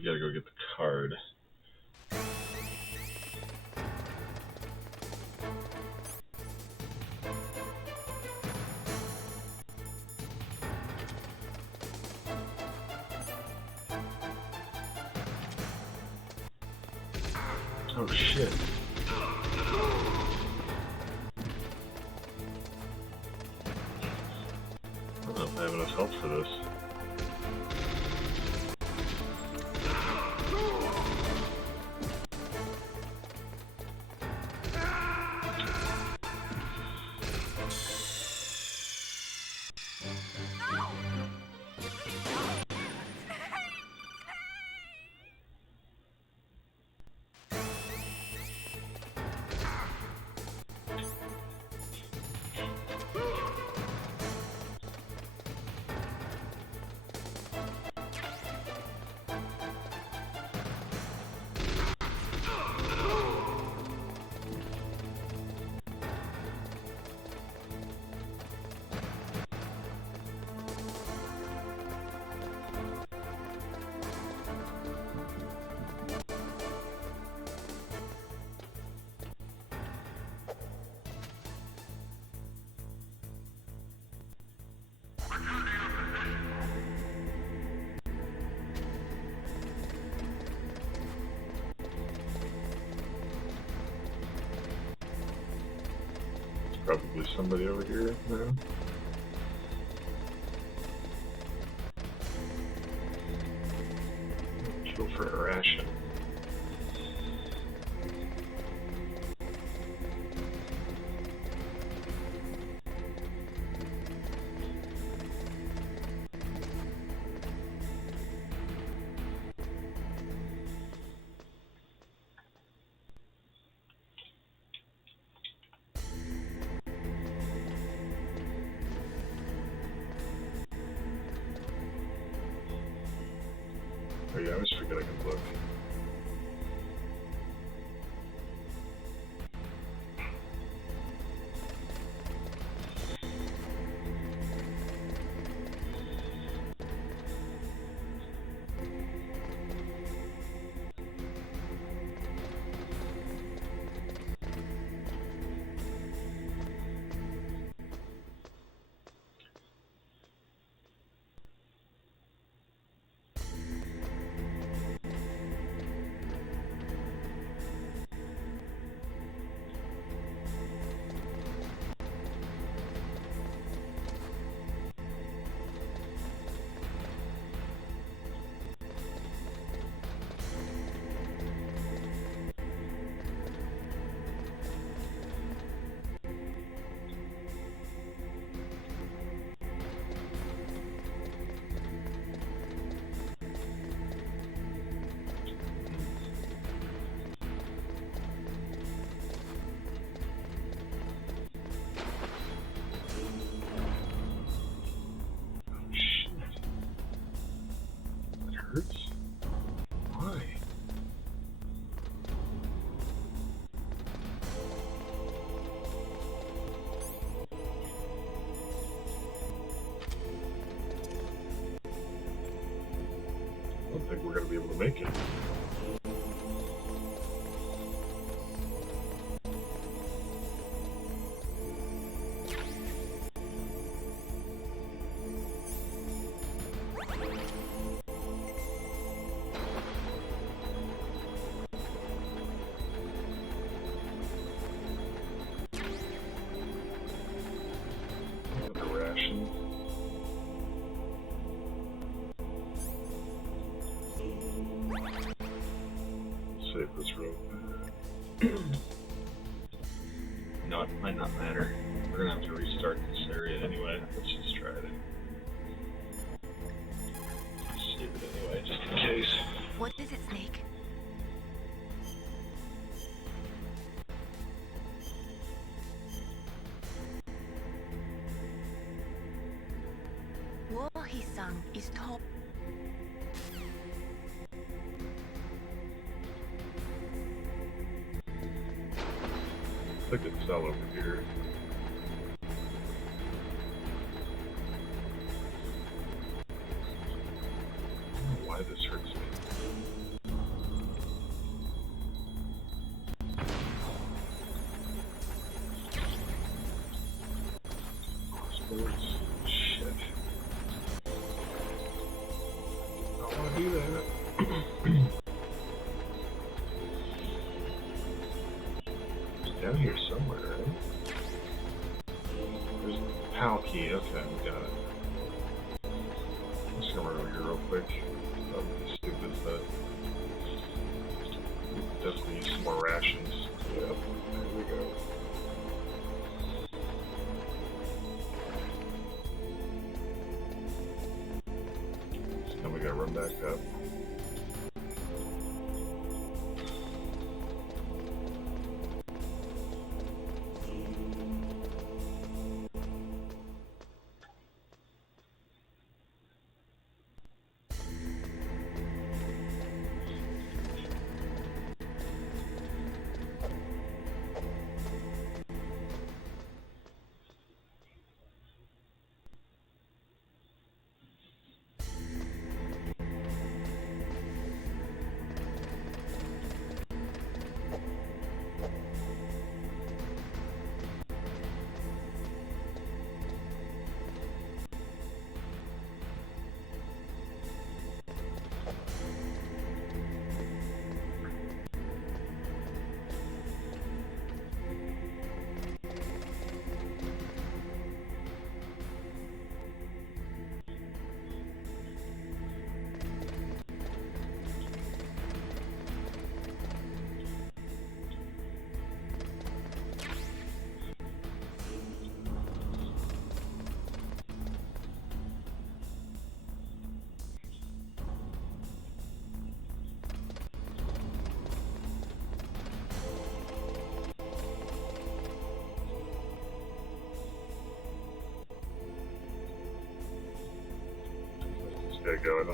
we gotta go get the card. Oh shit. I don't know if I have enough health for this. Probably somebody over here now. Kill for a ration. Oh yeah, I always forget I can look. Hurts? Why? I don't think we're going to be able to make it. Save this room. No, it might not matter. We're gonna have to restart this area anyway. Let's just try it. Save it anyway, just in case. What is it, Snake? Wahi-san is top. I think it's all over here. I don't know why this hurts me. backwards. Shit. I don't want to do that. It's down here somewhere, right? There's the PAL key. Okay, we got it. I'm just gonna run over here real quick. Something stupid, but definitely use some more rations. Yeah, there we go. Now we gotta run back up. Gotta go. I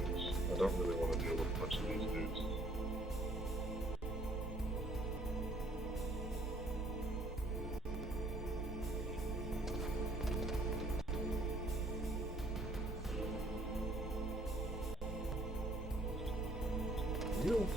don't really want to deal with a bunch of these dudes. You.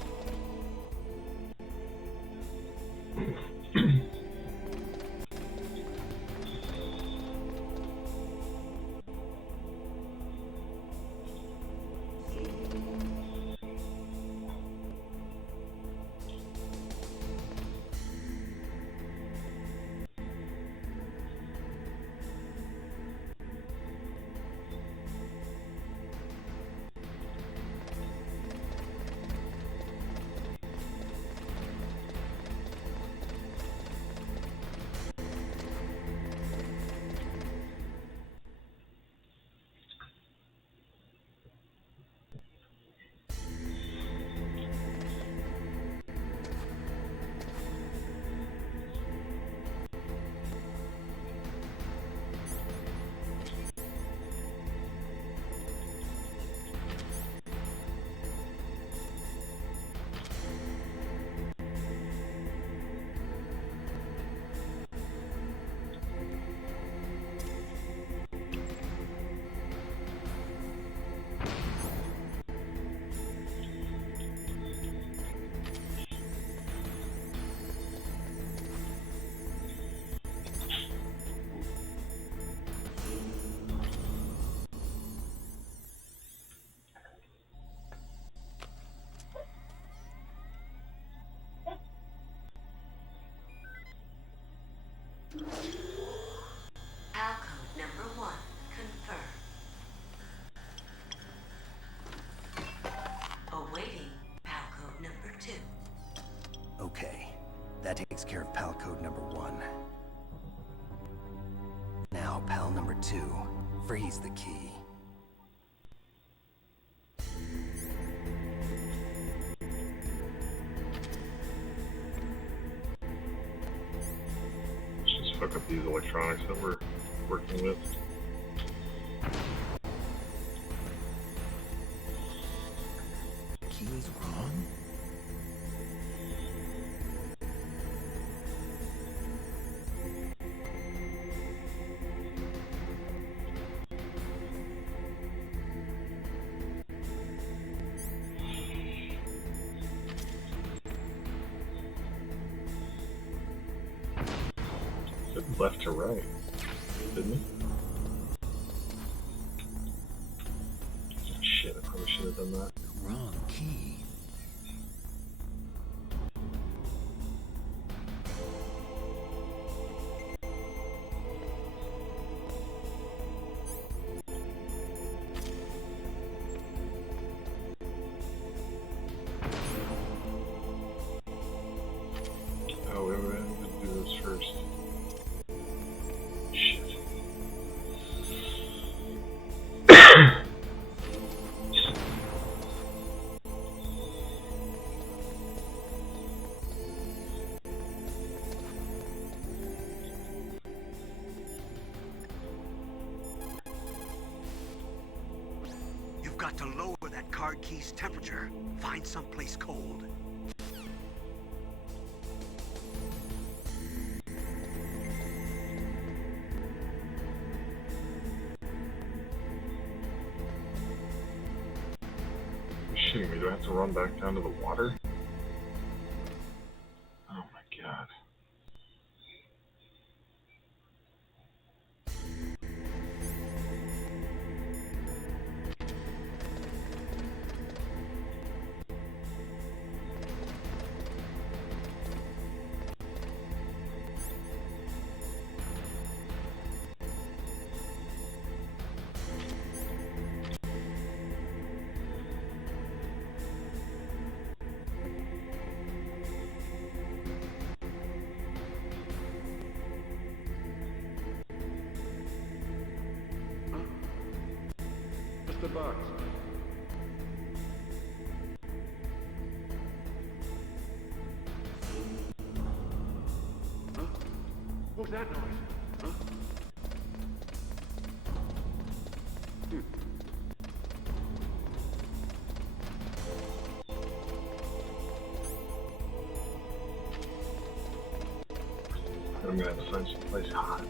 PAL code number 1 confirmed. Awaiting PAL code number 2. Okay, that takes care of PAL code number 1. Now, PAL number 2, freeze the key. Let's just fuck up these electronics that we're working with. Key is wrong? Said left to right, didn't it? should have done that. The wrong key. Oh, wait, let's do this first. Shit. You've got to lower that card key's temperature. Find someplace cold. You're shitting me, do I have to run back down to the water? Oh my god. Just a box. Huh? What was that noise? Huh? I'm gonna have to find someplace hot.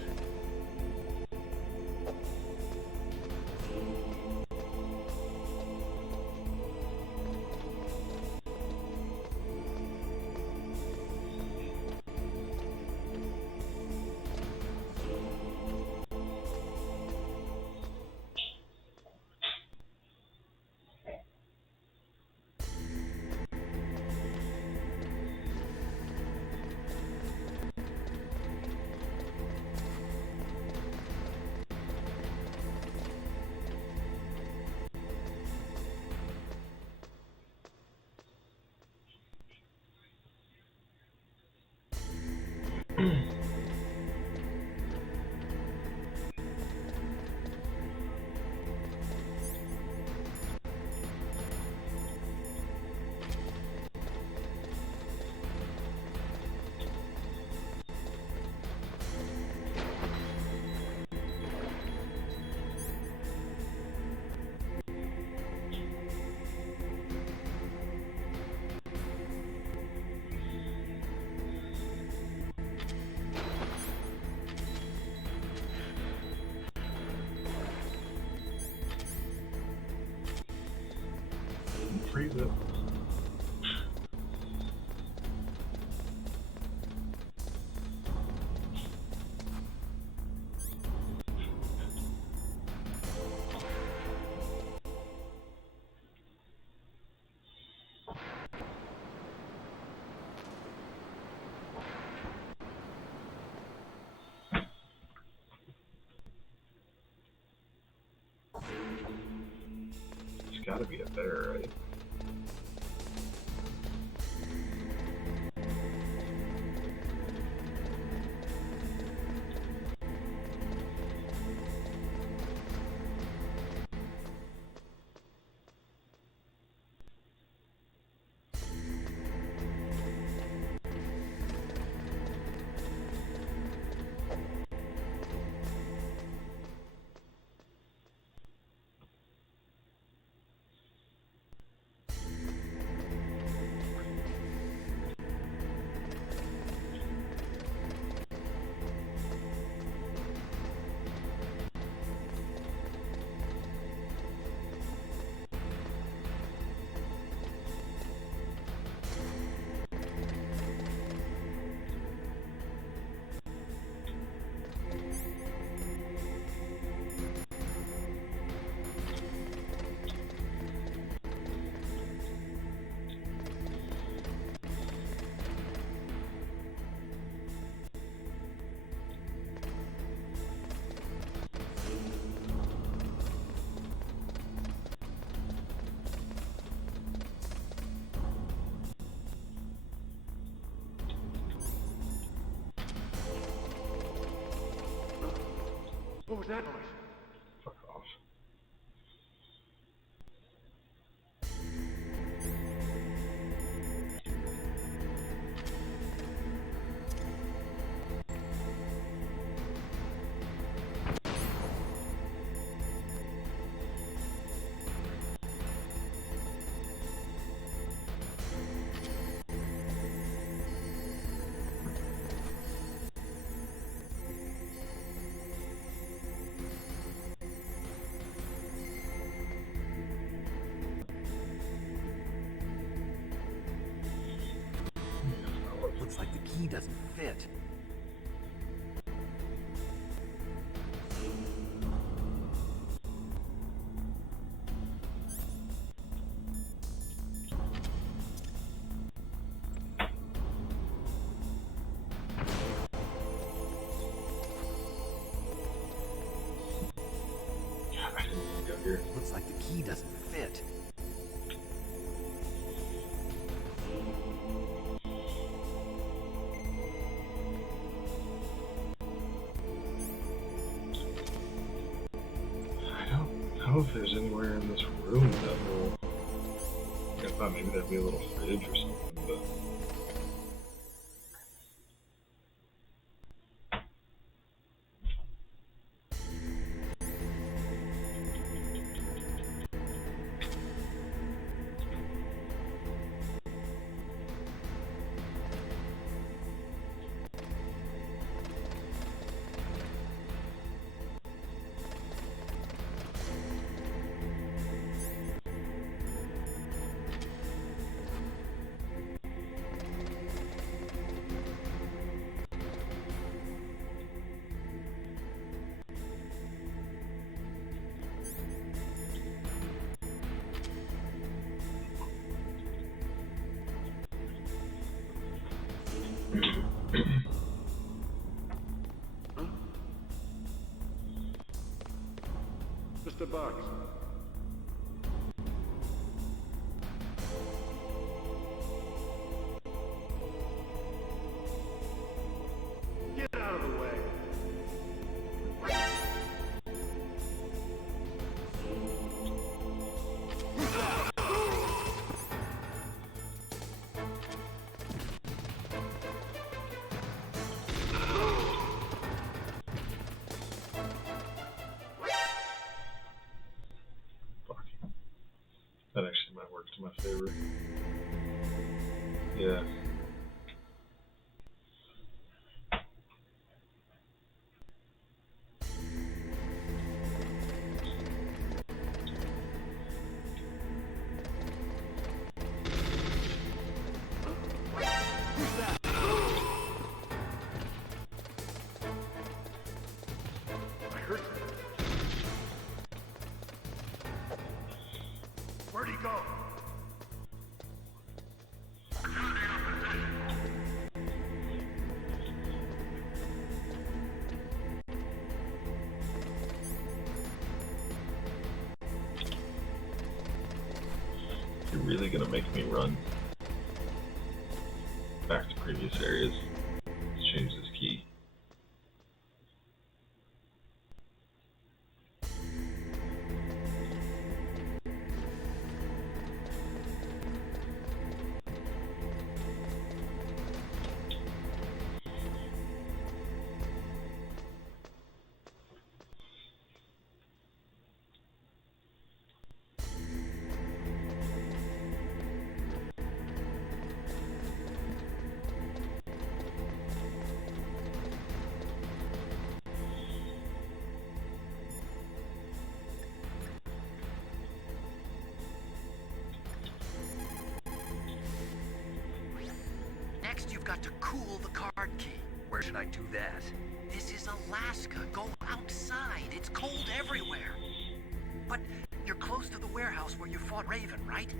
Freeze it. There's gotta be a there, right? What was that noise? Fuck off. Looks like the key doesn't fit. God, I didn't go here. Looks like the key doesn't fit. I don't know if there's anywhere in this room that will. I thought maybe there'd be a little fridge or something, but. Mr. Bugs. Get out of the way. Fuck. That actually might work to my favor. Yeah. I heard something. Where'd he go? You're really gonna make me run back to previous areas. Let's change this key. Next, you've got to cool the card key. Where should I do that? This is Alaska. Go outside. It's cold everywhere. But you're close to the warehouse where you fought Raven, right?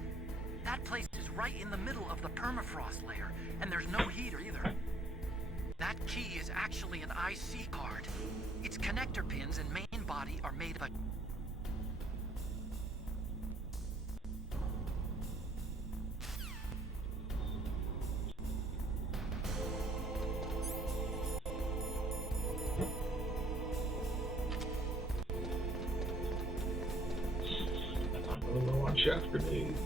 That place is right in the middle of the permafrost layer, and there's no heater either. That key is actually an IC card. Its connector pins and main body are made of a... on shaft grenades.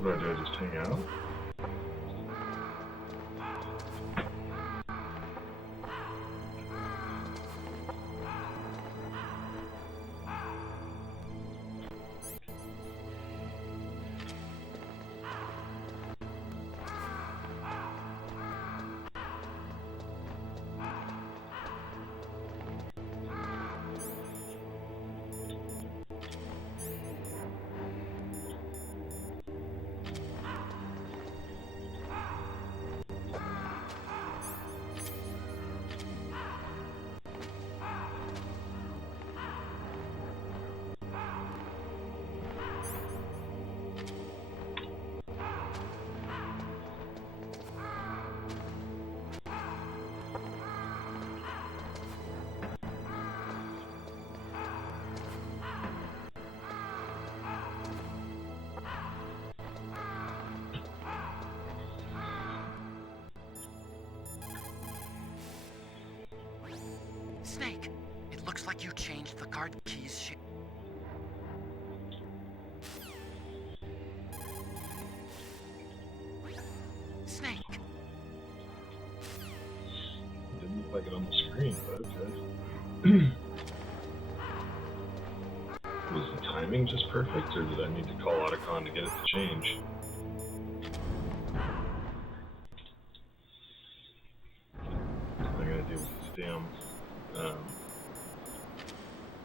What do I do? Just hang out? Snake, it looks like you changed the card key's shape. Snake. Didn't look like it on the screen, but okay. Was the timing just perfect, or did I need to call Otacon to get it to change? What am I gonna do with this damn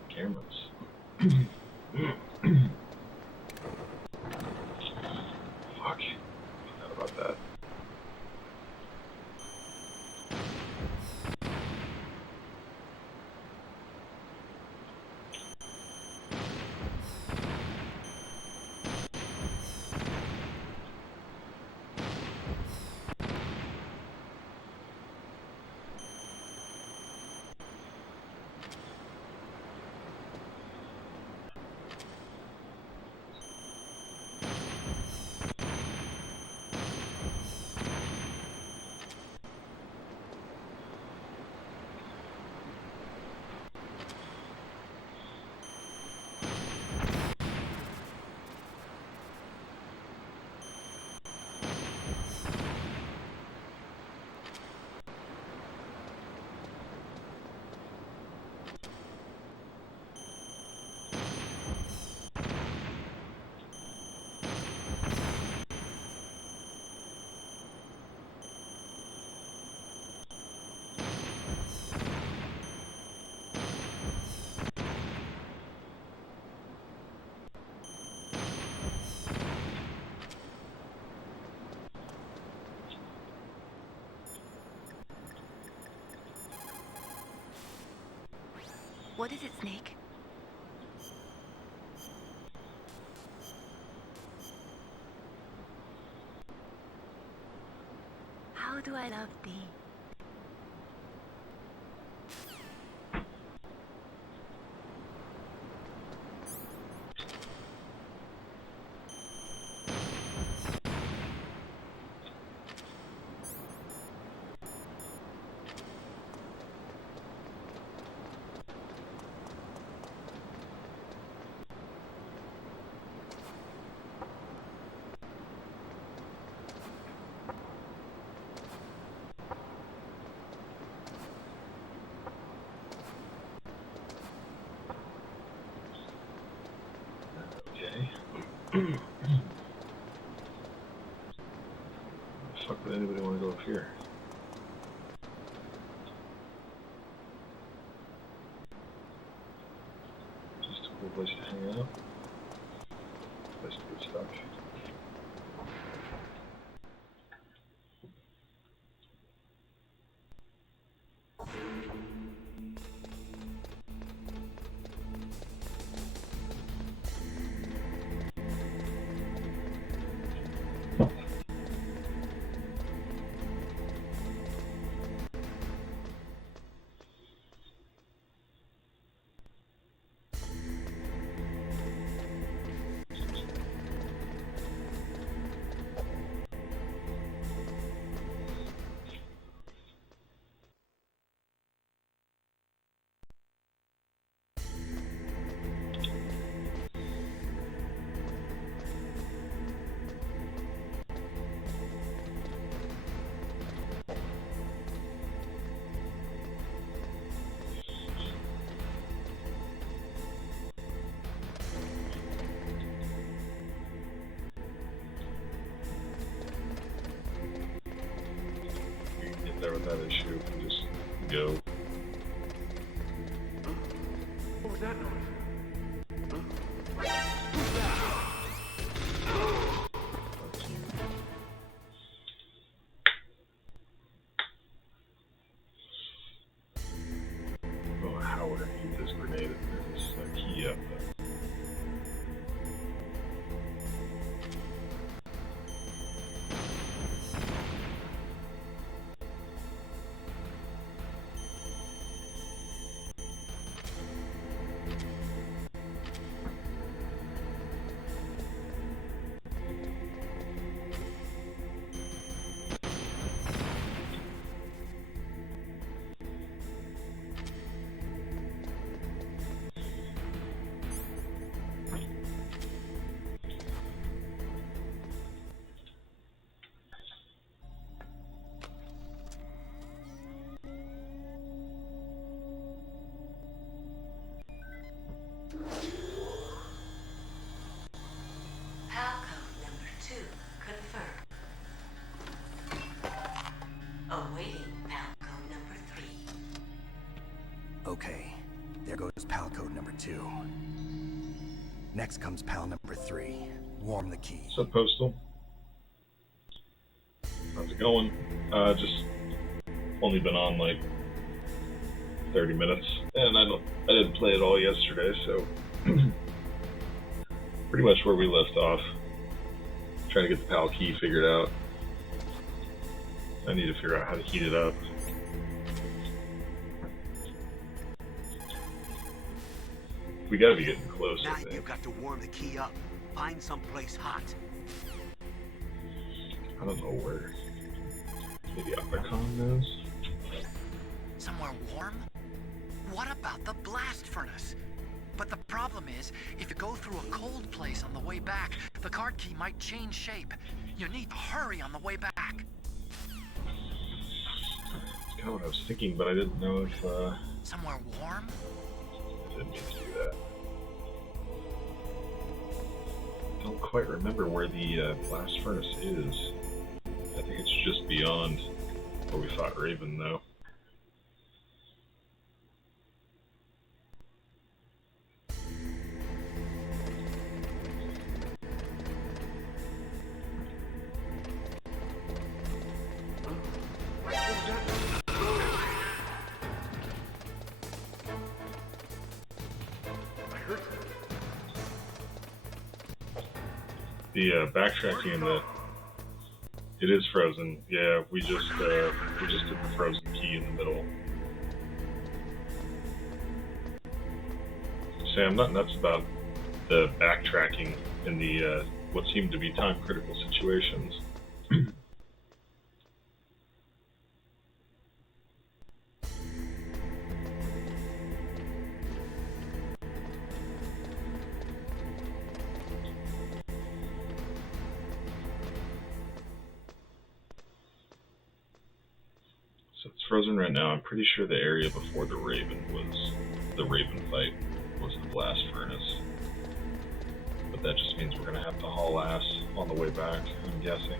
cameras? Fuck. Forgot about that. What is it, Snake? How do I love thee? Where the fuck would anybody want to go up here? place to hang out. Place to get stuck. There with that issue, just go. What was that noise? Oh, how would I keep this grenade? There's a key up there. PAL code number 2 confirmed. Awaiting PAL code number 3. Okay, there goes PAL code number 2. Next comes PAL number 3. Warm the key. What's up, Postal? How's it going? Just only been on like 30 minutes, and I didn't play it all yesterday, so pretty much where we left off. Trying to get the PAL key figured out. I need to figure out how to heat it up. We gotta be getting close, I Now think. you've got to warm the key up. Find someplace hot. I don't know where. Maybe Uppercon knows? Somewhere warm? What about the blast furnace? But the problem is, if you go through a cold place on the way back, the card key might change shape. You need to hurry on the way back. That's kind of what I was thinking, but I didn't know if, Somewhere warm? I didn't mean to do that. I don't quite remember where the blast furnace is. I think it's just beyond where we fought Raven, though. The backtracking in the it is frozen. Yeah, we just took the frozen key in the middle. Say, I'm not nuts about the backtracking in the what seemed to be time critical situations. So it's frozen right now. I'm pretty sure the area before the Raven fight was the blast furnace. But that just means we're gonna have to haul ass on the way back, I'm guessing.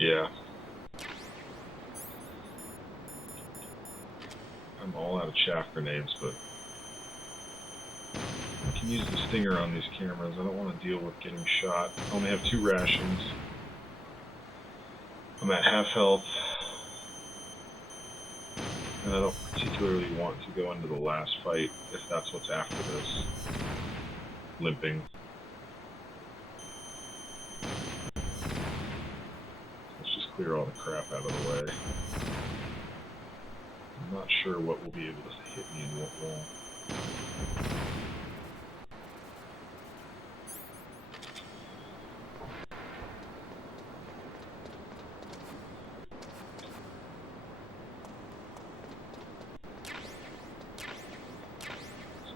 Yeah. I'm all out of chaff grenades, but I can use the stinger on these cameras. I don't want to deal with getting shot. I only have 2 rations. I'm at half health. And I don't particularly want to go into the last fight if that's what's after this. Limping. Let's just clear all the crap out of the way. I'm not sure what will be able to hit me and what won't.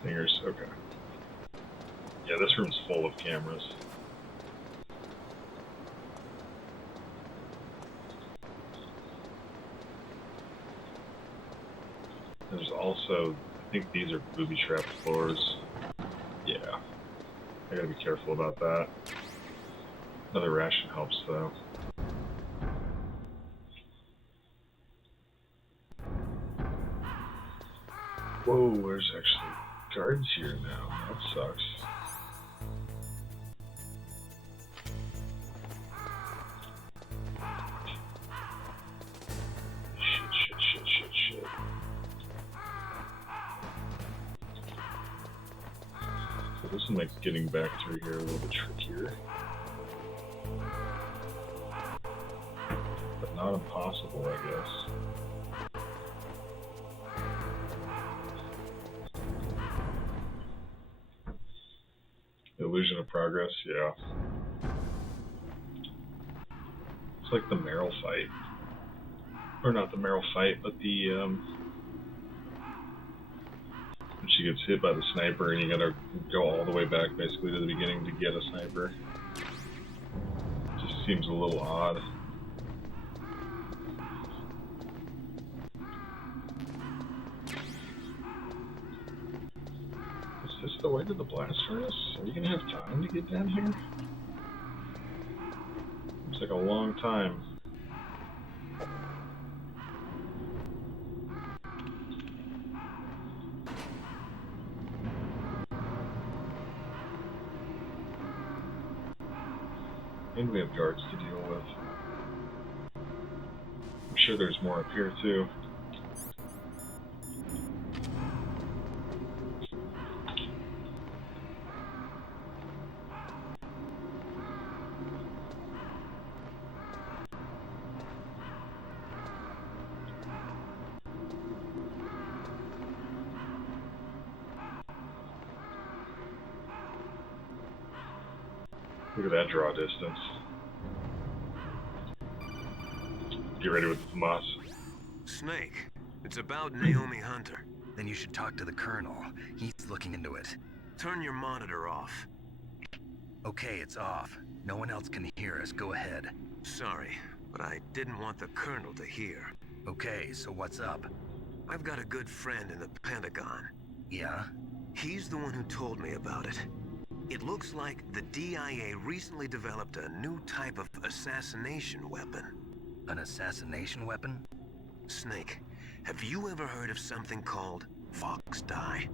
Stingers, okay. Yeah, this room's full of cameras. There's also, I think these are booby-trapped floors. Yeah, I gotta be careful about that. Another ration helps, though. Whoa, there's actually guards here now. That sucks. Shit. So this will make getting back through here a little bit trickier. But not impossible, I guess. Illusion of progress, yeah. It's like the Meryl fight. Or not the Meryl fight, but the, when she gets hit by the sniper and you gotta go all the way back basically to the beginning to get a sniper. It just seems a little odd. Is this the way to the blast furnace? Are you gonna have time to get down here? Looks like a long time. And we have guards to deal with. I'm sure there's more up here too. Look at that draw distance. Get ready with the FAMAS. Snake, it's about Naomi Hunter. Then you should talk to the Colonel. He's looking into it. Turn your monitor off. Okay, it's off. No one else can hear us. Go ahead. Sorry, but I didn't want the Colonel to hear. Okay, so what's up? I've got a good friend in the Pentagon. Yeah? He's the one who told me about it. It looks like the DIA recently developed a new type of assassination weapon. An assassination weapon? Snake, have you ever heard of something called Fox Dye?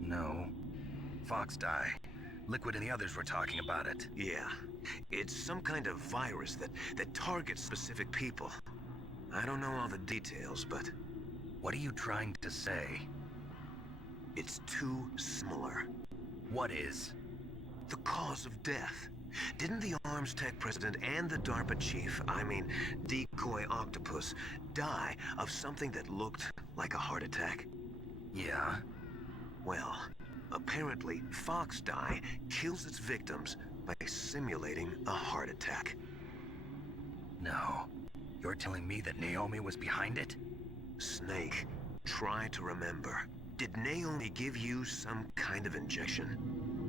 No. Fox Dye. Liquid and the others were talking about it. Yeah. It's some kind of virus that targets specific people. I don't know all the details, but... What are you trying to say? It's too similar. What is? The cause of death. Didn't the Arms Tech president and the DARPA chief, I mean, Decoy Octopus, die of something that looked like a heart attack? Yeah? Well, apparently Fox Dye kills its victims by simulating a heart attack. No. You're telling me that Naomi was behind it? Snake, try to remember. Did Naomi give you some kind of injection?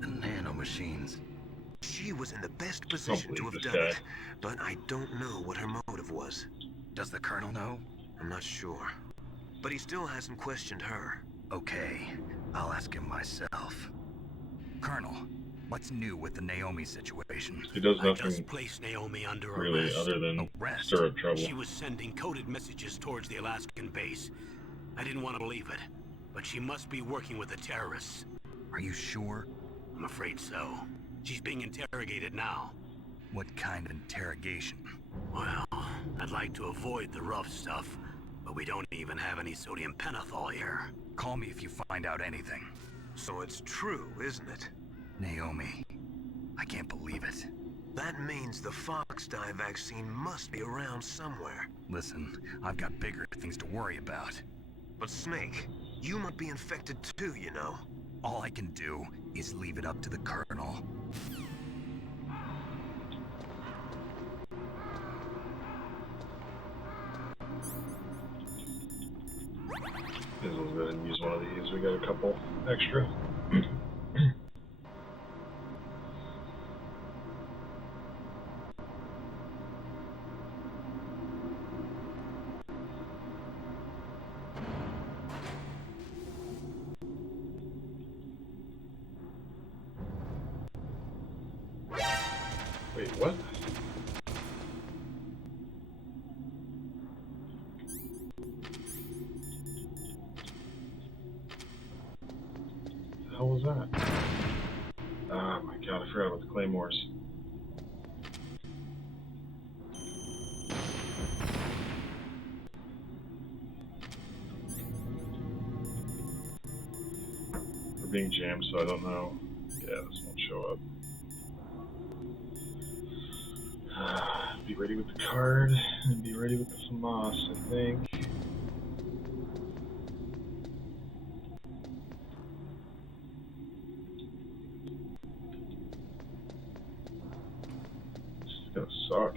The nanomachines. She was in the best position to have done it, but I don't know what her motive was. Does the Colonel know? I'm not sure. But he still hasn't questioned her. Okay, I'll ask him myself. Colonel, What's new with the Naomi situation? He does I nothing just placed Naomi under really arrest. other than Arrest? stir up trouble. She was sending coded messages towards the Alaskan base. I didn't want to believe it, but she must be working with the terrorists. Are you sure? I'm afraid so. She's being interrogated now. What kind of interrogation? Well, I'd like to avoid the rough stuff, but we don't even have any sodium pentothal here. Call me if you find out anything. So it's true, isn't it? Naomi, I can't believe it. That means the Fox dye vaccine must be around somewhere. Listen, I've got bigger things to worry about. But Snake, you might be infected too, you know. All I can do is leave it up to the Colonel. Let's go ahead and use one of these. We got a couple extra. Wait, what? The hell was that? Oh my god, I forgot about the claymores. We're being jammed, so I don't know. Yeah, this won't show up. Be ready with the card, and be ready with the FAMAS, I think. This is gonna suck.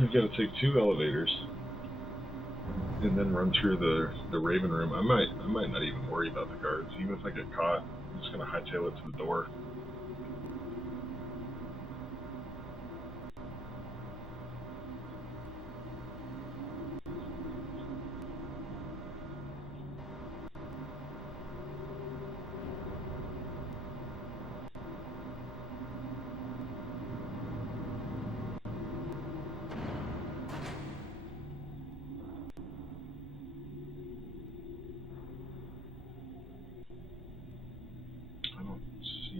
We've got to take 2 elevators. And then run through the Raven room. I might not even worry about the guards. Even if I get caught, I'm just gonna hightail it to the door.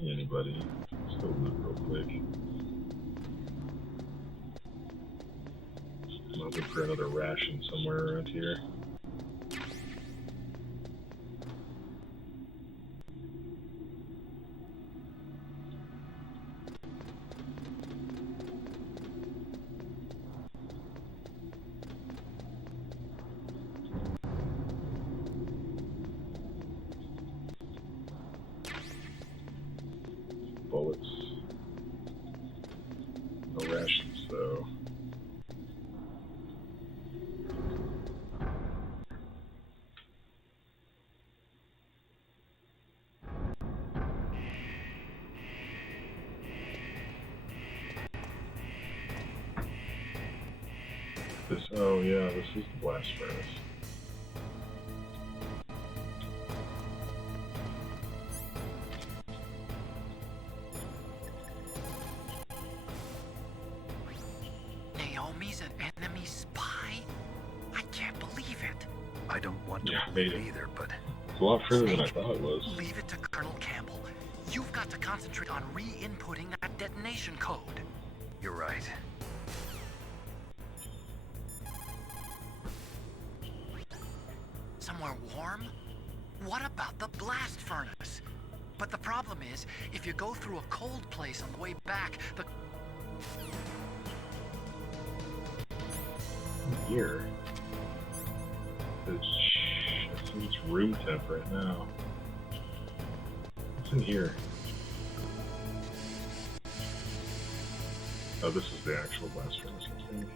Anybody. Let's go loot real quick. I'm looking for another ration somewhere around here. Bullets. No rations, though. Oh yeah, this is the blast furnace. Naomi's an enemy spy? I can't believe it. I don't want to Yeah, believe made it it. either, but It's a lot further than I Snake, thought it was. leave it to Colonel Campbell. You've got to concentrate on re-inputting that detonation code. you're right. Somewhere warm? What about the blast furnace? But the problem is, if you go through a cold place on the way back, the... Here. I think it's room temp right now. What's in here? Oh, this is the actual blast furnace, I think.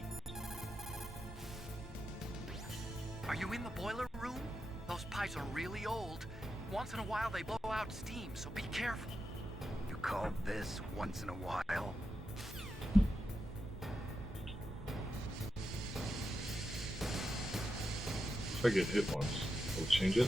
Are you in the boiler room? Those pipes are really old. Once in a while they blow out steam, so be careful. You call this once in a while? If I get hit once, will it change it?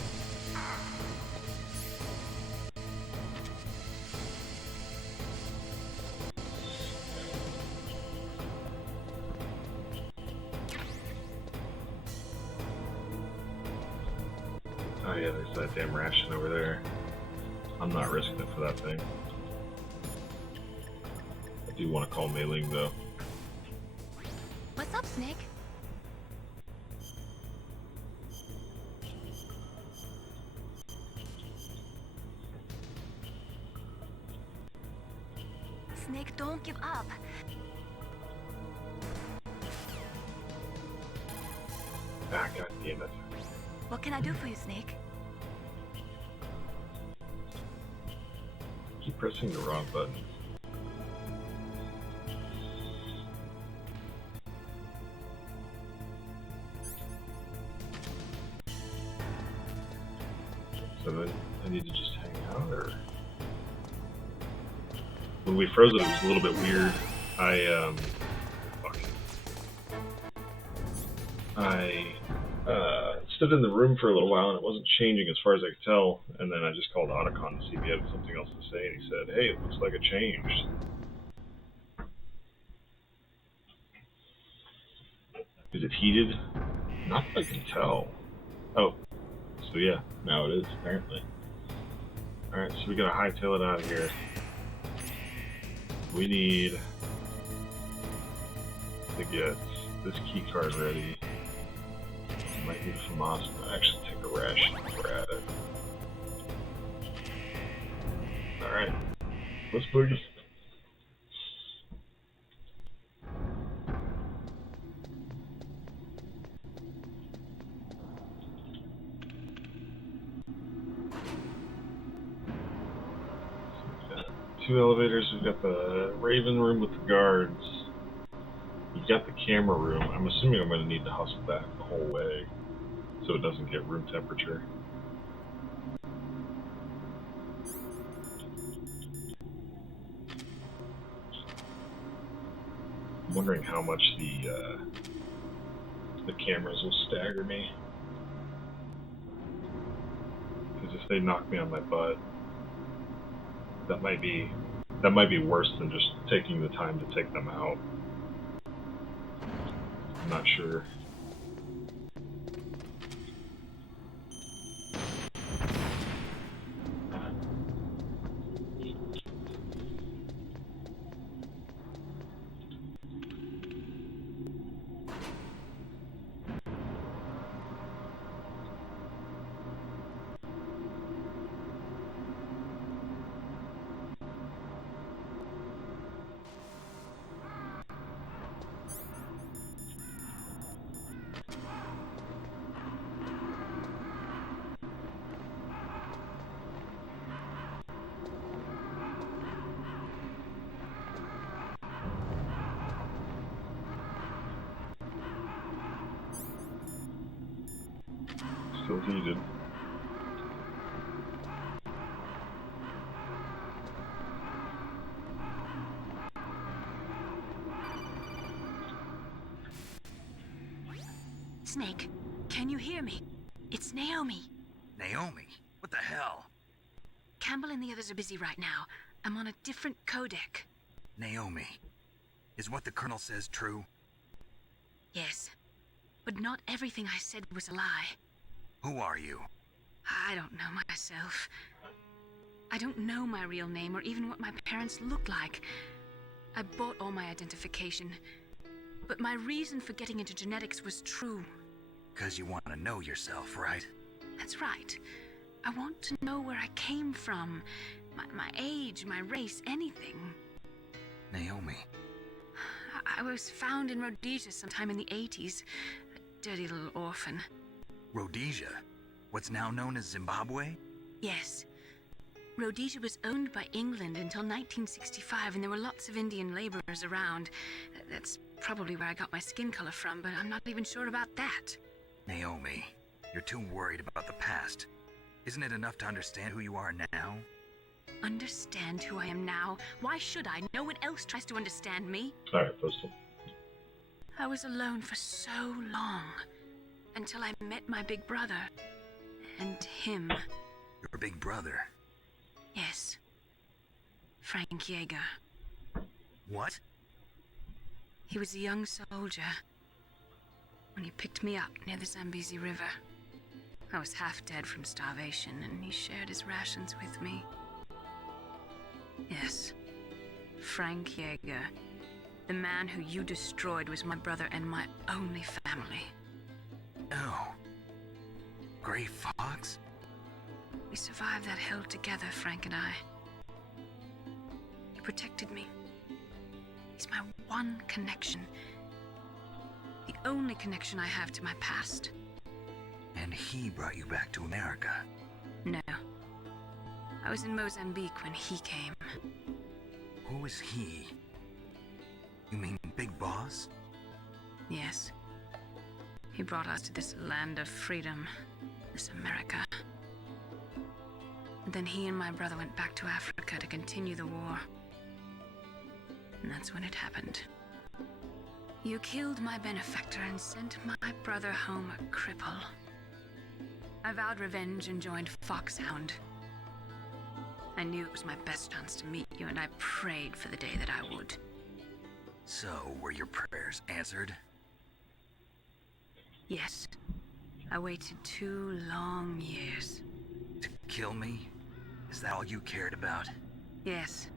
Oh yeah, there's that damn ration over there. I'm not risking it for that thing. I do want to call Mei Ling though. What's up, Snake? Snake, don't give up. Ah, god damn it. What can I do for you, Snake? Keep pressing the wrong button. So then I need to just hang out, or when we froze it, it was a little bit weird. I stood in the room for a little while and it wasn't changing as far as I could tell, and then I just called Otacon to see if he had something else to say, and he said, "Hey, it looks like it changed." Is it heated? Not that I can tell. Oh, so yeah, now it is, apparently. Alright, so we gotta hightail it out of here. We need to get this key card ready. Might need a FAMAS, but actually take a ration if we're at it. Alright, let's boogie. Two elevators. We've got the Raven room with the guards. We've got the camera room. I'm assuming I'm going to need to hustle back the whole way so it doesn't get room temperature. I'm wondering how much the cameras will stagger me. Because if they knock me on my butt, that might be worse than just taking the time to take them out. I'm not sure. Still heated. Snake, can you hear me? It's Naomi. Naomi? What the hell? Campbell and the others are busy right now. I'm on a different codec. Naomi, is what the Colonel says true? Yes, but not everything I said was a lie. Who are you? I don't know myself. I don't know my real name or even what my parents look like. I bought all my identification. But my reason for getting into genetics was true. 'Cause you want to know yourself, right? That's right. I want to know where I came from. My age, my race, anything. Naomi. I was found in Rhodesia sometime in the 80s. A dirty little orphan. Rhodesia? What's now known as Zimbabwe? Yes. Rhodesia was owned by England until 1965, and there were lots of Indian laborers around. That's probably where I got my skin color from, but I'm not even sure about that. Naomi, you're too worried about the past. Isn't it enough to understand who you are now? Understand who I am now? Why should I? No one else tries to understand me. Alright, Postal. I was alone for so long. Until I met my big brother. And him. Your big brother? Yes. Frank Jaeger. What? He was a young soldier when he picked me up near the Zambezi River. I was half dead from starvation, and he shared his rations with me. Yes, Frank Jaeger. The man who you destroyed was my brother and my only family. Oh. Gray Fox? We survived that hell together, Frank and I. He protected me. He's my one connection. The only connection I have to my past. And he brought you back to America? No. I was in Mozambique when he came. Who is he? You mean Big Boss? Yes. He brought us to this land of freedom, this America. And then he and my brother went back to Africa to continue the war. And that's when it happened. You killed my benefactor and sent my brother home a cripple. I vowed revenge and joined Foxhound. I knew it was my best chance to meet you, and I prayed for the day that I would. So, were your prayers answered? Yes. I waited 2 long years. To kill me? Is that all you cared about? Yes.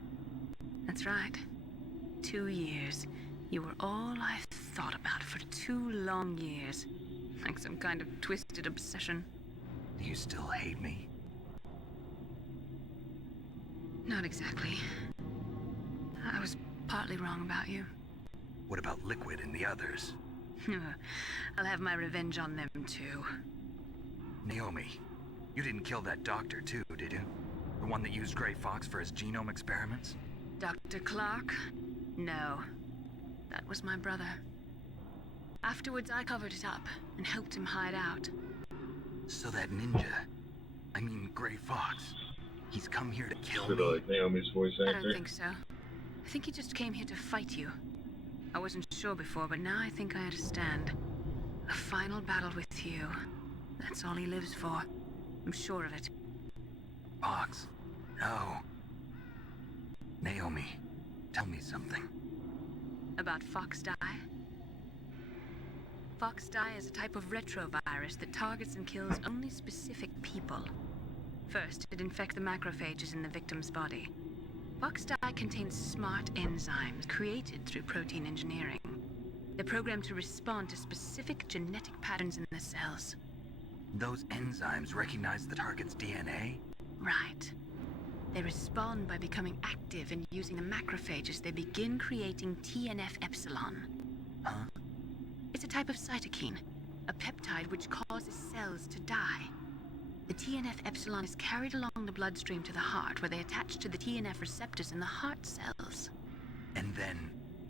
That's right. 2 years. You were all I thought about for 2 long years. Like some kind of twisted obsession. Do you still hate me? Not exactly. I was partly wrong about you. What about Liquid and the others? I'll have my revenge on them too. Naomi, you didn't kill that doctor too, did you? The one that used Gray Fox for his genome experiments? Dr. Clark? No. That was my brother. Afterwards, I covered it up and helped him hide out. So that Gray Fox, he's come here to kill Sort me? of like Naomi's voice I actor. don't think so. I think he just came here to fight you. I wasn't sure before, but now I think I understand. A final battle with you. That's all he lives for. I'm sure of it. Fox? No. Naomi, tell me something. About Fox Die? Fox Die is a type of retrovirus that targets and kills only specific people. First, it infects the macrophages in the victim's body. Fox Die contains smart enzymes created through protein engineering. They're programmed to respond to specific genetic patterns in the cells. Those enzymes recognize the target's DNA? Right. They respond by becoming active and using the macrophages. They begin creating TNF-epsilon. Huh? It's a type of cytokine, a peptide which causes cells to die. The TNF-epsilon is carried along the bloodstream to the heart, where they attach to the TNF receptors in the heart cells. And then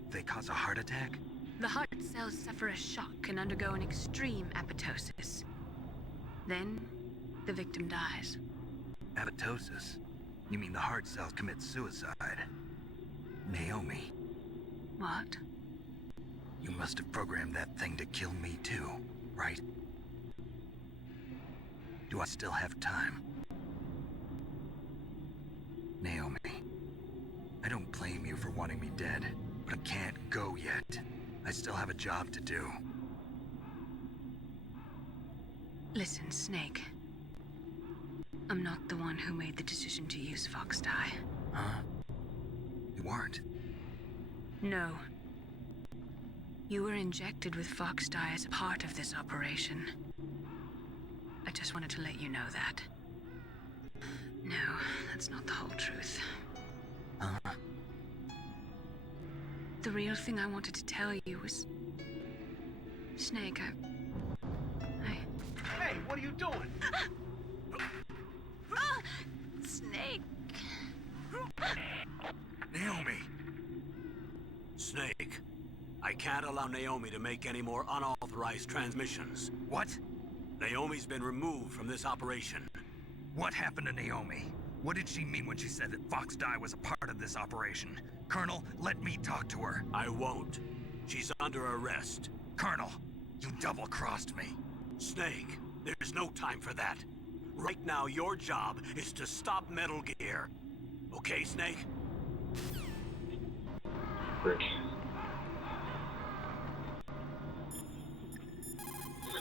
they cause a heart attack? The heart cells suffer a shock and undergo an extreme apoptosis. Then, the victim dies. Apoptosis? You mean the heart cells commit suicide? Naomi, What? you must have programmed that thing to kill me too, right? Do I still have time? Naomi, I don't blame you for wanting me dead, but I can't go yet. I still have a job to do. Listen, Snake. I'm not the one who made the decision to use Fox Die. Huh? You weren't? No. You were injected with Fox Die as a part of this operation. I just wanted to let you know that. No, that's not the whole truth. Huh? The real thing I wanted to tell you was... Snake, Hey, what are you doing? Snake! Naomi! Snake, I can't allow Naomi to make any more unauthorized transmissions. What? Naomi's been removed from this operation. What happened to Naomi? What did she mean when she said that Fox Die was a part of this operation? Colonel, let me talk to her. I won't. She's under arrest. Colonel, you double-crossed me. Snake, there's no time for that. Right now, your job is to stop Metal Gear. Okay, Snake? Frick.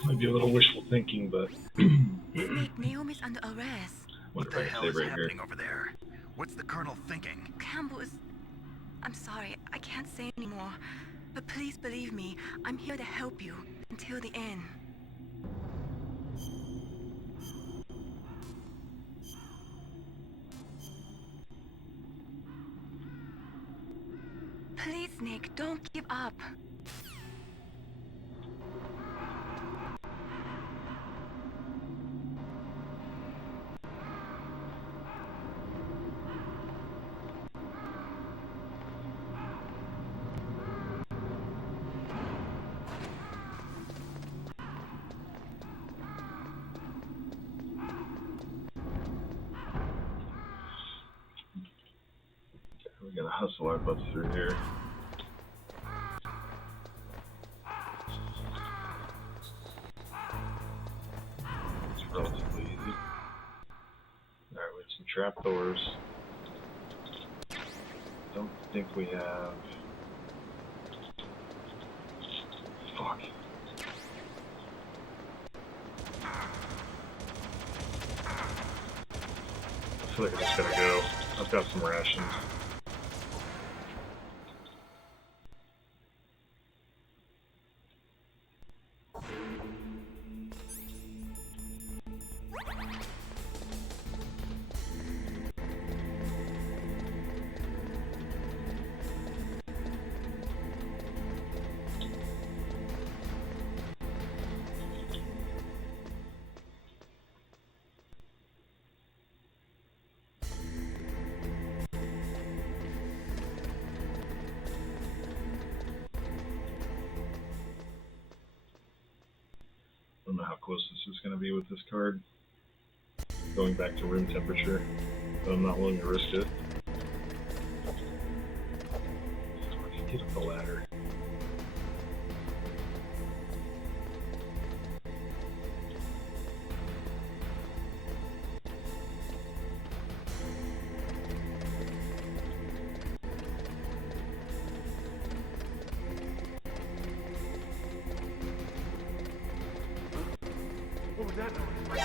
Might be a little wishful thinking, but Snake, Naomi's under arrest. wonder What if the I can hell save is right here. happening over there? What's the Colonel thinking? Campbell is... I'm sorry, I can't say anymore. But please believe me, I'm here to help you until the end. Please, Nick, don't give up. We gotta hustle our butts through here. It's relatively easy. Alright, we have some trapdoors. Don't think we have... Fuck. I feel like I just gotta go. I've got some rations. I don't know how close this is going to be with this card. Going back to room temperature, but I'm not willing to risk it. Get up the ladder. What was that noise?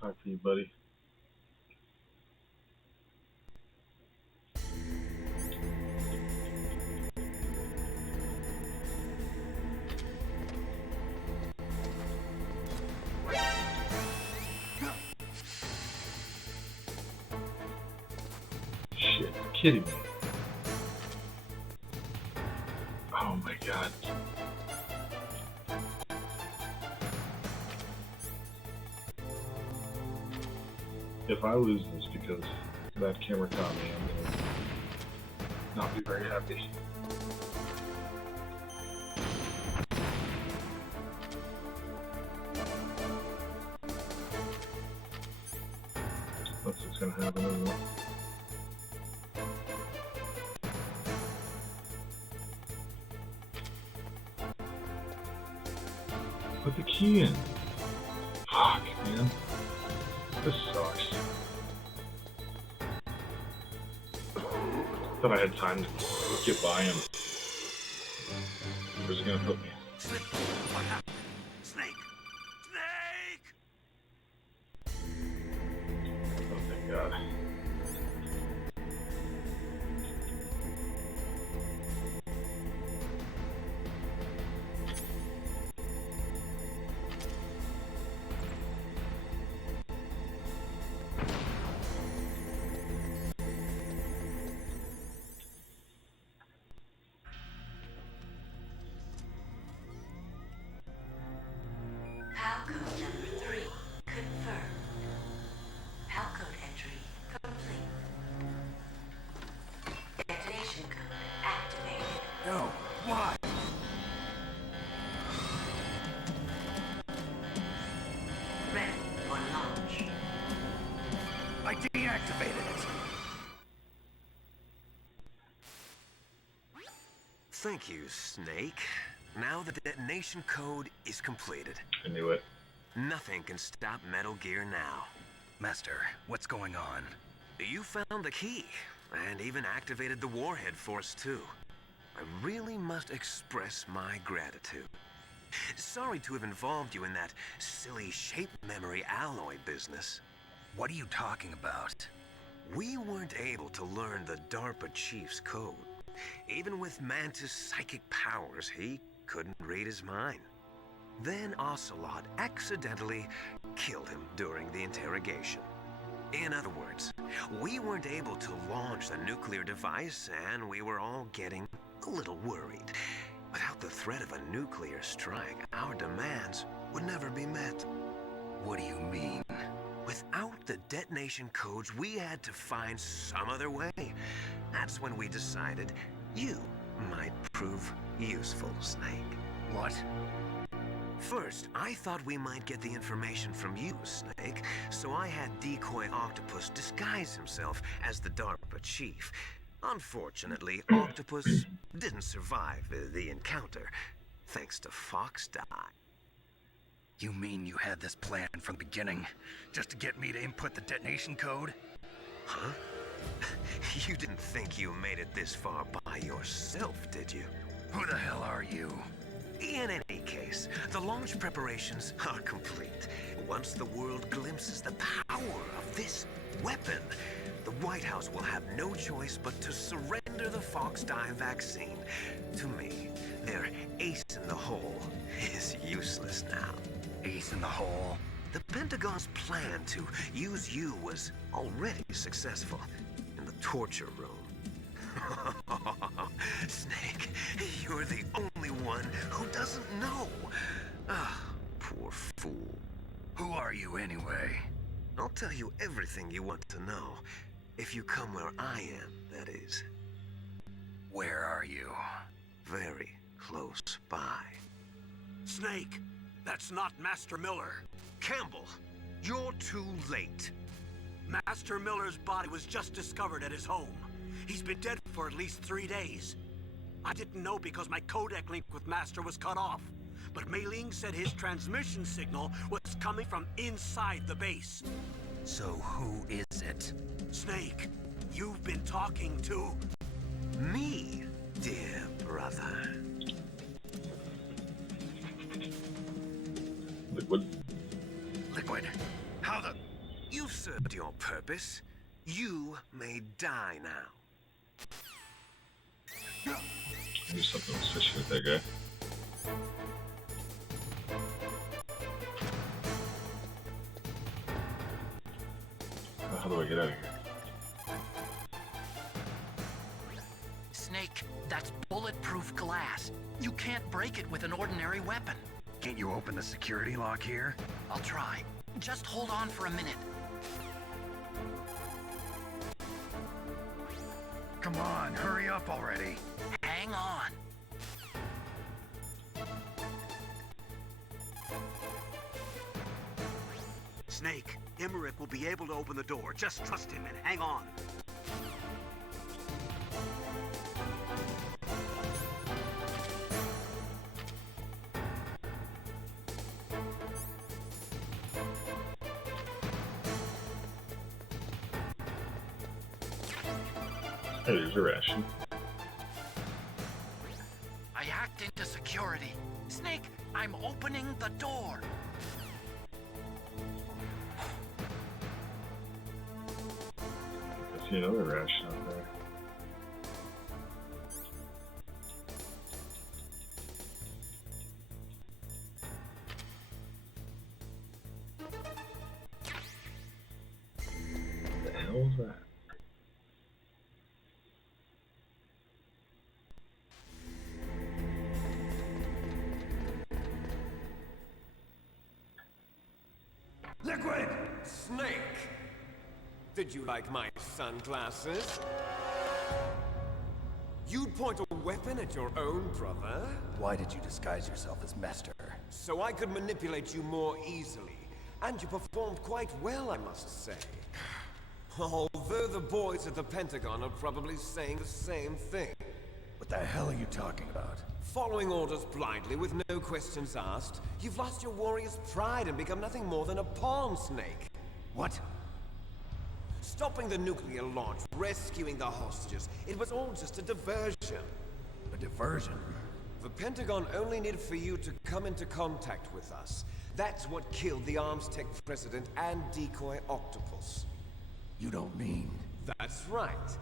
Time for you, buddy. Shit, you're kidding me. Oh my god. If I lose this because that camera caught me, I'm gonna not be very happy. That's what's gonna happen, isn't it? Put the key in. Fuck, man. This sucks. Thought I had time to get by him. Where's he gonna put me? Snake, what happened? Snake! Snake! Oh, thank God. Palcode number 3 confirmed. Palcode entry complete. Detonation code activated. No, why? Ready for launch. I deactivated it. Thank you, Snake. Now the detonation code is completed. I knew it. Nothing can stop Metal Gear now. Master, what's going on? You found the key, and even activated the warhead force too. I really must express my gratitude. Sorry to have involved you in that silly shape memory alloy business. What are you talking about? We weren't able to learn the DARPA chief's code. Even with Mantis' psychic powers, he couldn't read his mind. Then Ocelot accidentally killed him during the interrogation. In other words, we weren't able to launch the nuclear device, and we were all getting a little worried. Without the threat of a nuclear strike, our demands would never be met. What do you mean? Without the detonation codes, we had to find some other way. That's when we decided you might prove useful, Snake. What? First, I thought we might get the information from you, Snake, so I had Decoy Octopus disguise himself as the DARPA chief. Unfortunately, Octopus didn't survive the encounter, thanks to Fox Die. You mean you had this plan from the beginning, just to get me to input the detonation code? Huh? You didn't think you made it this far by yourself, did you? Who the hell are you? In any case, the launch preparations are complete. Once the world glimpses the power of this weapon, the White House will have no choice but to surrender the Fox Die vaccine to me. Their ace in the hole is useless now. Ace in the hole? The Pentagon's plan to use you was already successful in the torture room. Snake, you're the only one who doesn't know. Ah, poor fool. Who are you anyway? I'll tell you everything you want to know. If you come where I am, that is. Where are you? Very close by. Snake, that's not Master Miller. Campbell, you're too late. Master Miller's body was just discovered at his home. He's been dead for at least 3 days. I didn't know because my codec link with Master was cut off. But Mei Ling said his transmission signal was coming from inside the base. So who is it? Snake, you've been talking to... Me, dear brother. Liquid. Liquid? How the... You've served your purpose. You may die now. I knew something was fishy with that guy. How do I get out of here? Snake, that's bulletproof glass. You can't break it with an ordinary weapon. Can't you open the security lock here? I'll try. Just hold on for a minute. Come on, hurry up already. Hang on. Snake, Emmerich will be able to open the door. Just trust him and hang on. Hey, there's a ration. I hacked into security. Snake, I'm opening the door. I see another ration out there. What the hell is that? Liquid! Snake! Did you like my sunglasses? You'd point a weapon at your own brother? Why did you disguise yourself as Master? So I could manipulate you more easily. And you performed quite well, I must say. Although the boys at the Pentagon are probably saying the same thing. What the hell are you talking about? Following orders blindly with no questions asked, you've lost your warrior's pride and become nothing more than a pawn snake. What? Stopping the nuclear launch, rescuing the hostages, it was all just a diversion. A diversion? The Pentagon only needed for you to come into contact with us. That's what killed the Armstech president and decoy Octopus. You don't mean... That's right.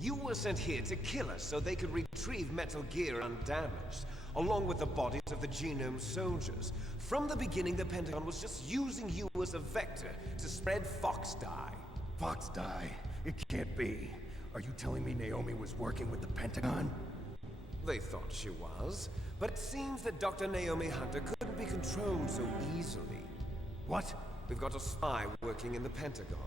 You were sent here to kill us so they could retrieve Metal Gear undamaged, along with the bodies of the Genome soldiers. From the beginning, the Pentagon was just using you as a vector to spread Fox dye. Fox dye? It can't be. Are you telling me Naomi was working with the Pentagon? They thought she was, but it seems that Dr. Naomi Hunter couldn't be controlled so easily. What? We've got a spy working in the Pentagon.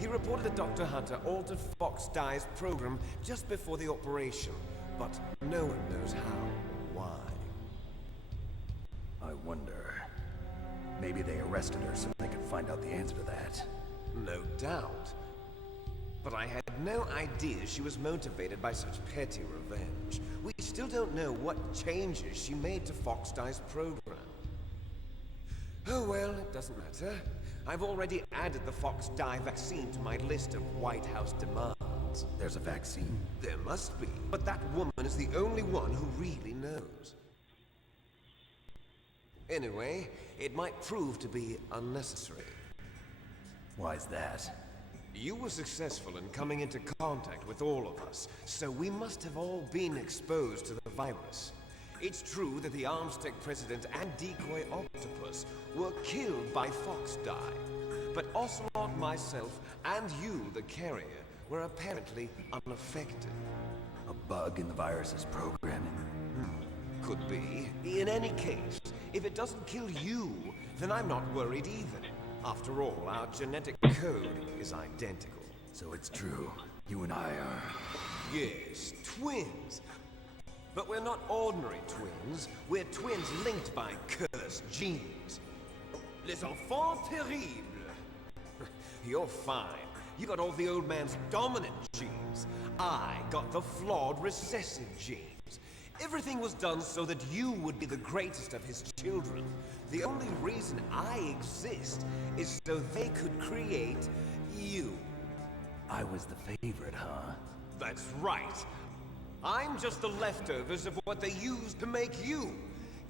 He reported that Dr. Hunter altered Fox Dye's program just before the operation, but no one knows how or why. I wonder... Maybe they arrested her so they could find out the answer to that. No doubt. But I had no idea she was motivated by such petty revenge. We still don't know what changes she made to Fox Dye's program. Oh well, it doesn't matter. I've already added the Fox Dye vaccine to my list of White House demands. There's a vaccine? There must be, but that woman is the only one who really knows. Anyway, it might prove to be unnecessary. Why's that? You were successful in coming into contact with all of us, so we must have all been exposed to the virus. It's true that the Armstech president and decoy Octopus were killed by Fox Dye, but Ocelot, myself, and you, the carrier, were apparently unaffected. A bug in the virus's programming? Could be. In any case, if it doesn't kill you, then I'm not worried either. After all, our genetic code is identical. So it's true. You and I are... Yes, twins. But we're not ordinary twins. We're twins linked by cursed genes. Les enfants terribles. You're fine. You got all the old man's dominant genes. I got the flawed recessive genes. Everything was done so that you would be the greatest of his children. The only reason I exist is so they could create you. I was the favorite, huh? That's right. I'm just the leftovers of what they used to make you.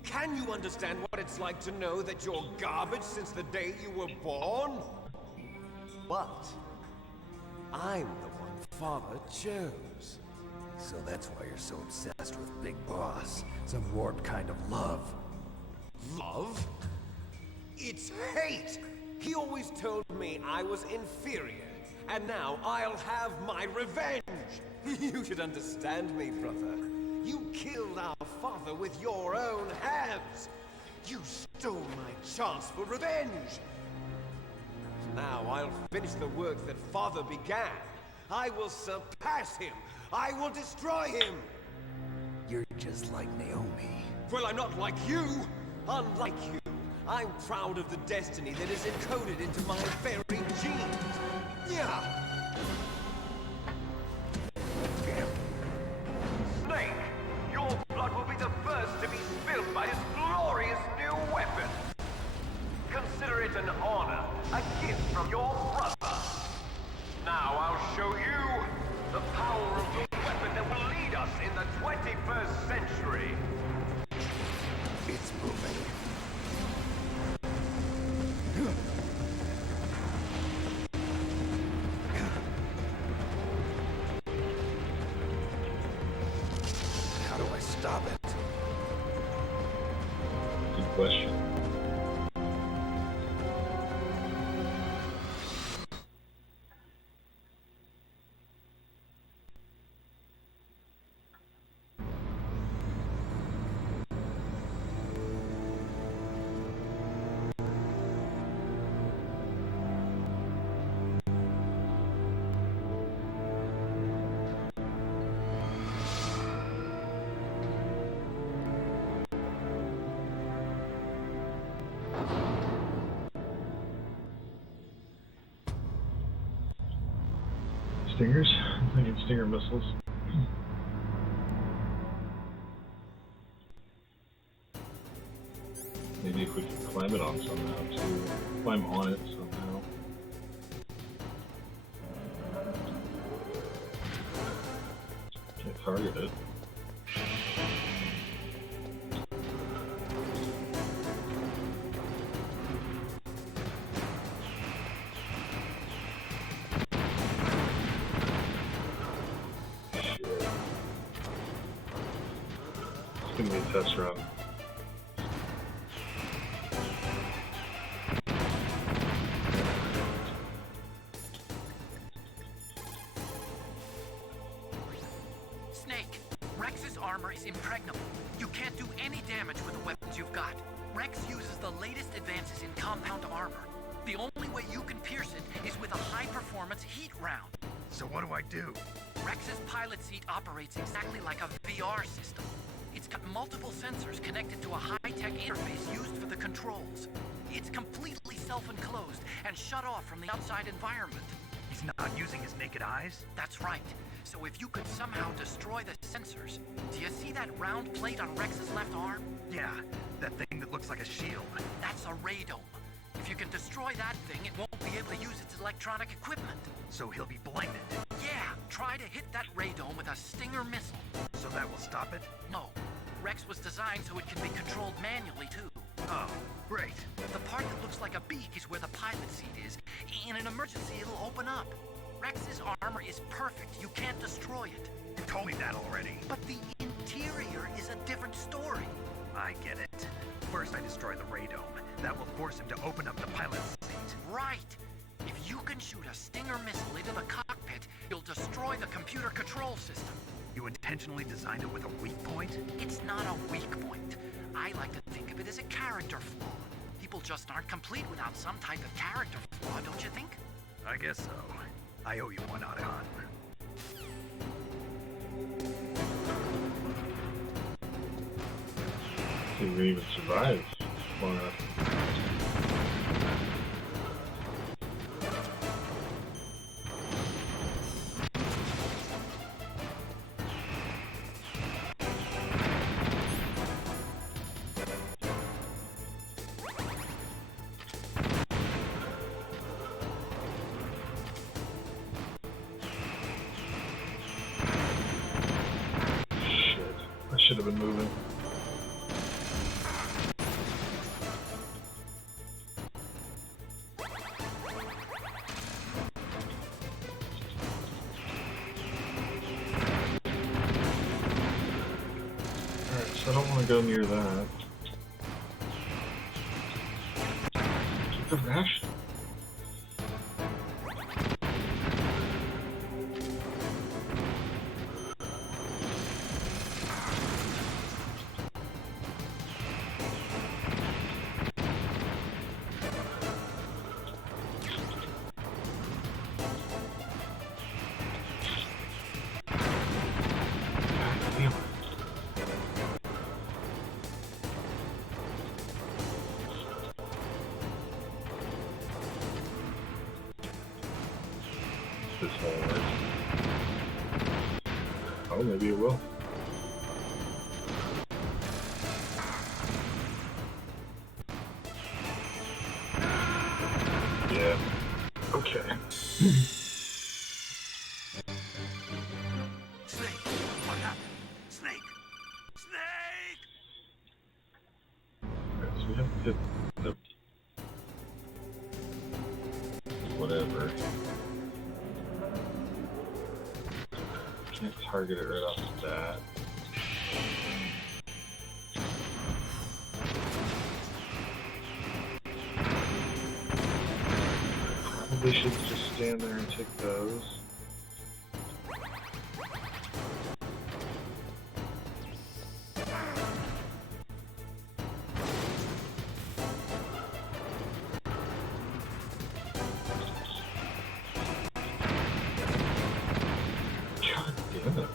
Can you understand what it's like to know that you're garbage since the day you were born? But I'm the one Father chose. So that's why you're so obsessed with Big Boss. Some warped kind of love. Love? It's hate! He always told me I was inferior. And now I'll have my revenge! You should understand me, brother. You killed our father with your own hands! You stole my chance for revenge! Now I'll finish the work that Father began. I will surpass him! I will destroy him! You're just like Naomi. Well, I'm not like you! Unlike you, I'm proud of the destiny that is encoded into my very genes! Yeah! Snake, your blood will be the first to be spilled by this glorious new weapon. Consider it an honor, a gift from your brother. Now I'll show you the power of the weapon that will lead us in the 21st century. It's moving. How do I stop it? Good question. Stingers? I'm thinking Stinger missiles. if we can climb it on somehow too. Climb on it somehow. Can't target it. It's gonna be a test run. Snake, Rex's armor is impregnable. You can't do any damage with the weapons you've got. Rex uses the latest advances in compound armor. The only way you can pierce it is with a high-performance heat round. So what do I do? Rex's pilot seat operates exactly like a VR system. It's got multiple sensors connected to a high-tech interface used for the controls. It's completely self-enclosed and shut off from the outside environment. He's not using his naked eyes? That's right. So if you could somehow destroy the sensors... Do you see that round plate on Rex's left arm? Yeah, that thing that looks like a shield. That's a radome. If you can destroy that thing, it won't be able to use its electronic equipment. So he'll be blinded. Yeah, try to hit that radome with a Stinger missile. So that will stop it? No. Rex was designed so it can be controlled manually, too. Oh, great. The part that looks like a beak is where the pilot seat is. In an emergency, it'll open up. Rex's armor is perfect. You can't destroy it. You told me that already. But the interior is a different story. I get it. First I destroy the radome. That will force him to open up the pilot's seat. Right. If you can shoot a Stinger missile into the cockpit, you'll destroy the computer control system. You intentionally designed it with a weak point? It's not a weak point. I like to think of it as a character flaw. People just aren't complete without some type of character flaw, don't you think? I guess so. I owe you one, Adhan. See if we even survive long enough. Shit, I should have been moving. I don't want to go near that. Keep the ration. This won't work. Oh, maybe it will. Yeah. Okay. Snake! What happened? Snake! Snake! Okay, so we have to hit the... whatever. Can't target it right off the bat. Probably should just stand there and take those. God damn it.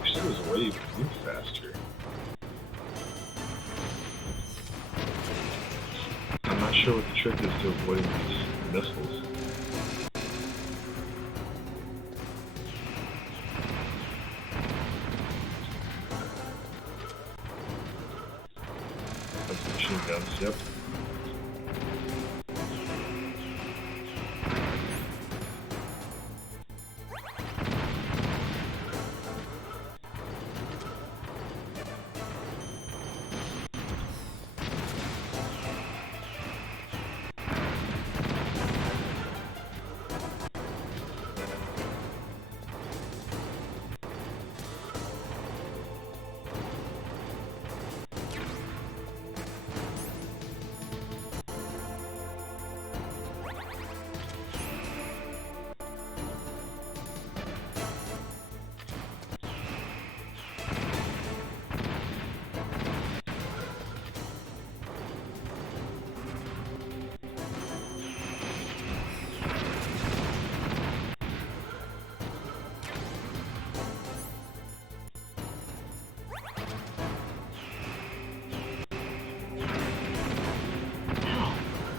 Wish there was a way you could move faster. I'm not sure what the trick is to avoiding these missiles. That's machine guns, yep.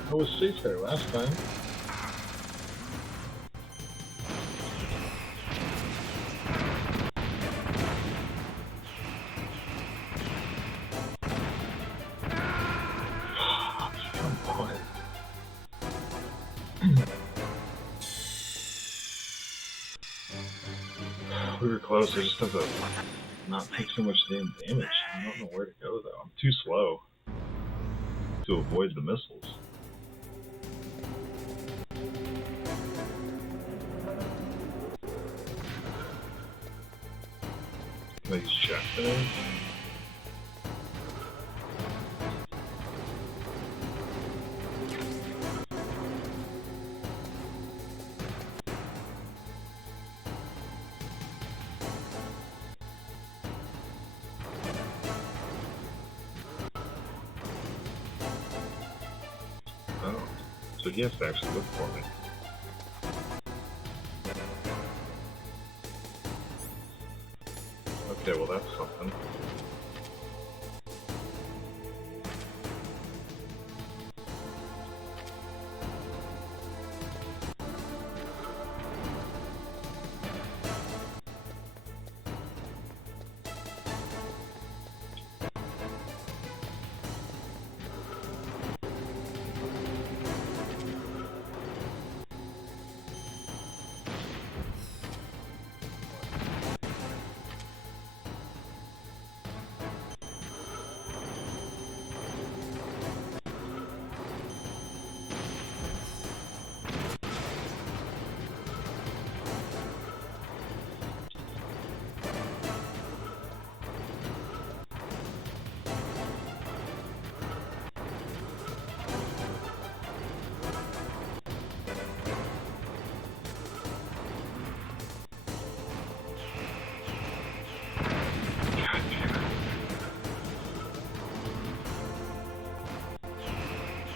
I was safe there last time. Come on. We were close, I just have to not take so much damn damage. I don't know where to go though. I'm too slow to avoid the missiles. Can I use check things? Oh, so he has to actually look for me. Okay, well that's something.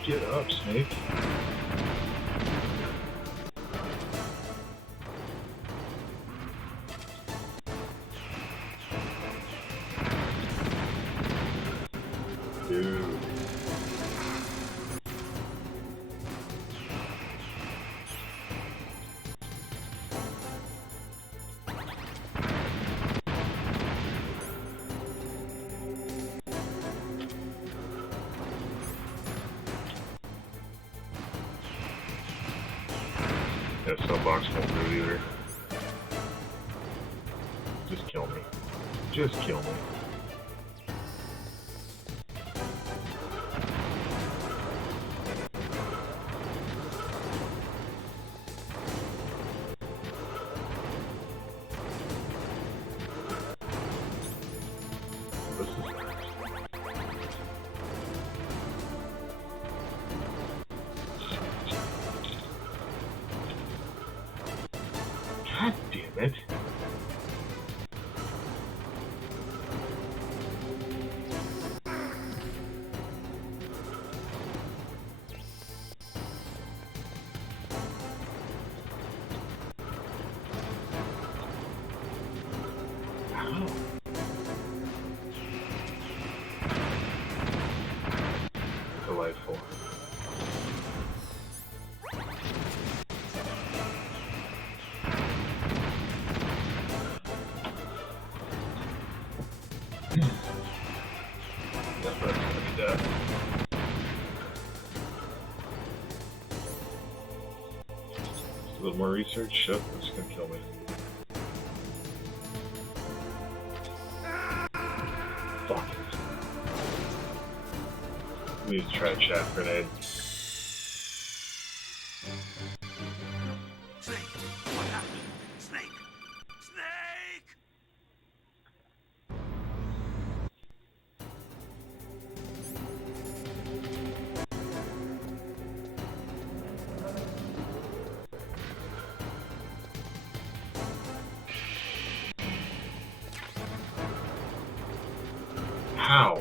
Get up, Snake. Dude. That cell box won't do it either. Just kill me. Just kill me. This is God damn it. Ow. Delightful. A little more research? Shit, that's gonna kill me. Fuck. We need to try a chaff grenade. Snake! What happened? Snake! Snake! How?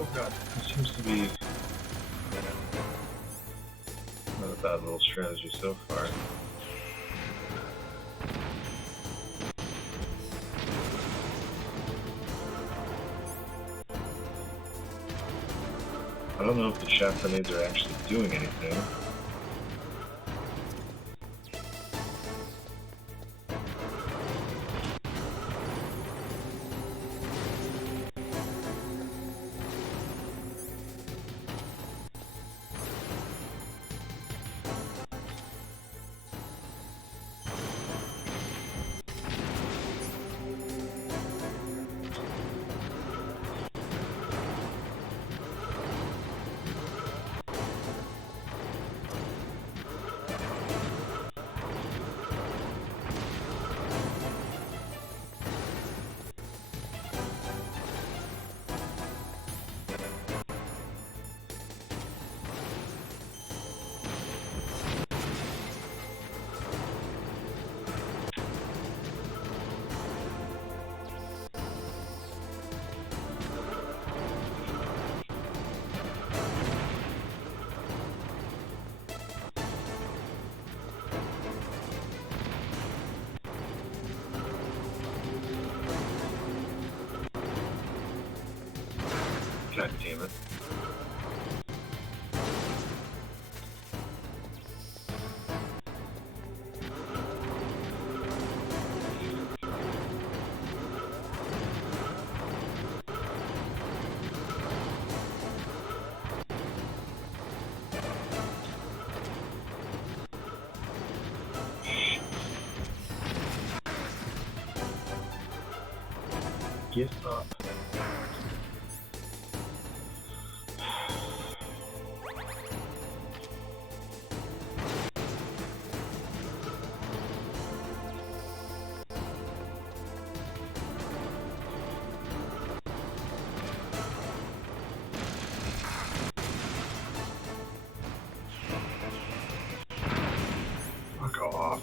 Oh god, this seems to be not a bad little strategy so far. I don't know if the chaff grenades are actually doing anything. God damn it. Get up. Fuck off.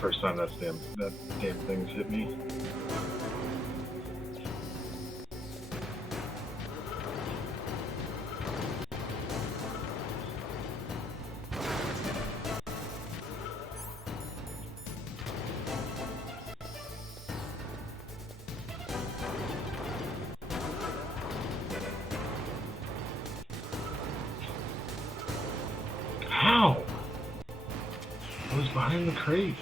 First time that damn thing's hit me. How? I was behind the crate.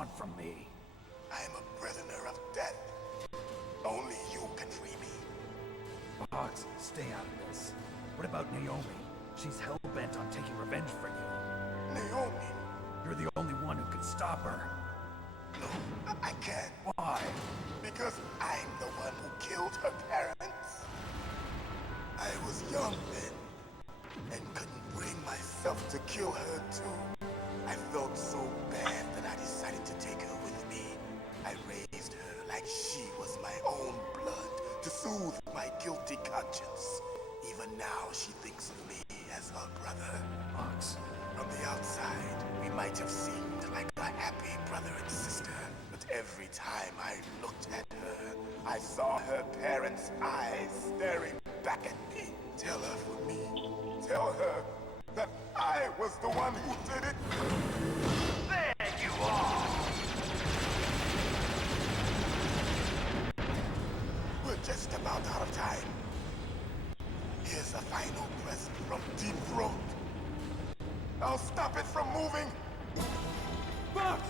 want from me? I'm a prisoner of death. Only you can free me. Fox, stay out of this. What about Naomi? She's hell-bent on taking revenge for you. Naomi? You're the only one who can stop her. No, I can't. Why? Because I'm the one who killed her parents. I was young then, and couldn't bring myself to kill her too. I felt so bad that I decided to take her with me. I raised her like she was my own blood to soothe my guilty conscience. Even now, she thinks of me as her brother. Fox. From the outside, we might have seemed like a happy brother and sister, but every time I looked at her, I saw her parents' eyes staring back at me. Tell her for me. Tell her that I was the one who did it. There you are! We're just about out of time. Here's a final present from Deep Throat. I'll stop it from moving. Fox!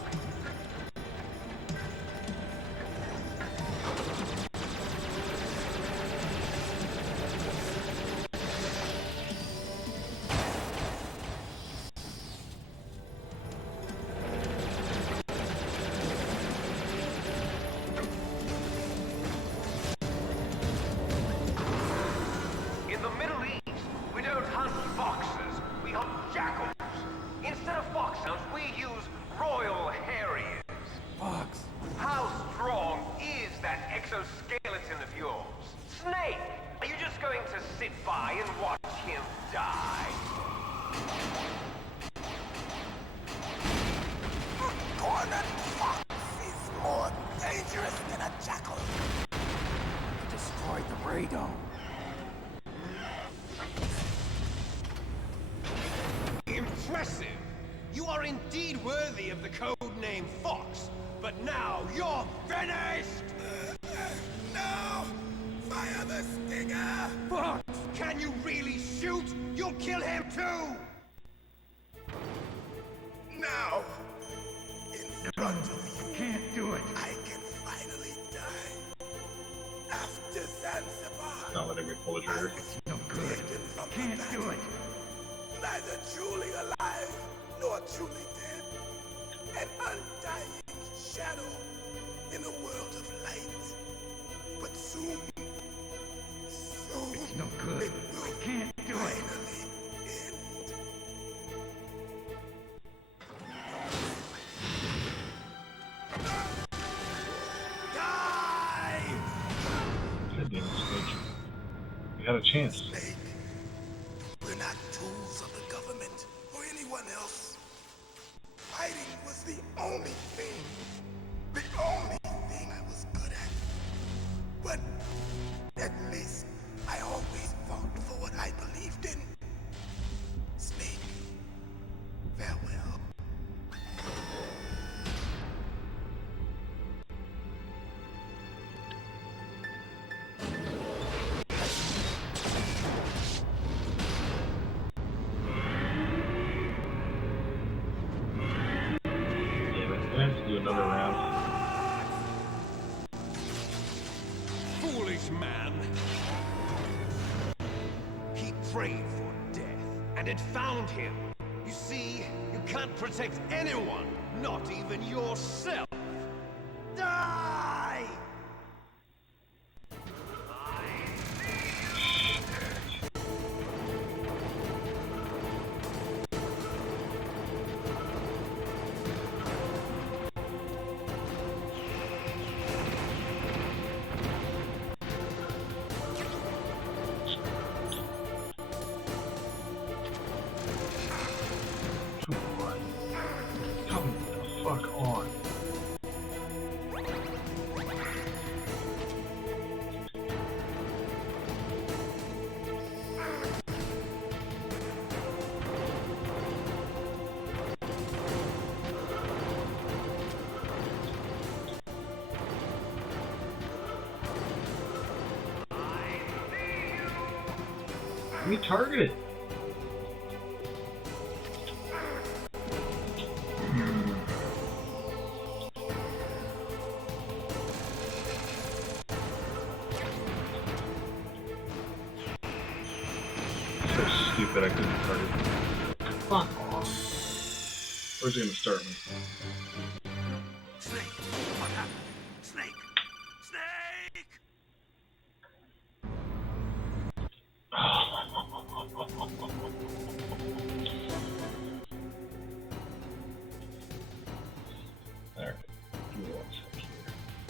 In the Middle East, we don't hunt foxes, we hunt jackals. Instead of foxhounds, we use royal harriers. Fox. How strong is that exoskeleton of yours? Snake, are you just going to sit by and watch him die? A cornered fox is more dangerous than a jackal. Destroyed the radome. Impressive! You are indeed worthy of the code name Fox, but now you're finished! No! Fire the stinger! Fox! Can you really shoot? You'll kill him too! Now! In front of you, Can't do it. I can finally die. After Zanzibar, Not letting me pull the trigger. No good. taken from the Can't battle. do it. Neither truly alive, nor truly dead. An undying shadow in a world of light. But soon, It's no good. it will I can't do it. finally end. Die! God damn it, Snake. You had a chance. Snake, we're not tools of the government or anyone else. Fighting was the only thing I was good at. But at least I always fought for what I believed in. Snake, farewell. Damn it. I have to do another round. Foolish man! He prayed for death, and it found him. You see, you can't protect anyone, not even yourself. Die! Come on. Come the fuck on. We targeted. stupid, I couldn't target. Fuck off. Where's he gonna start me?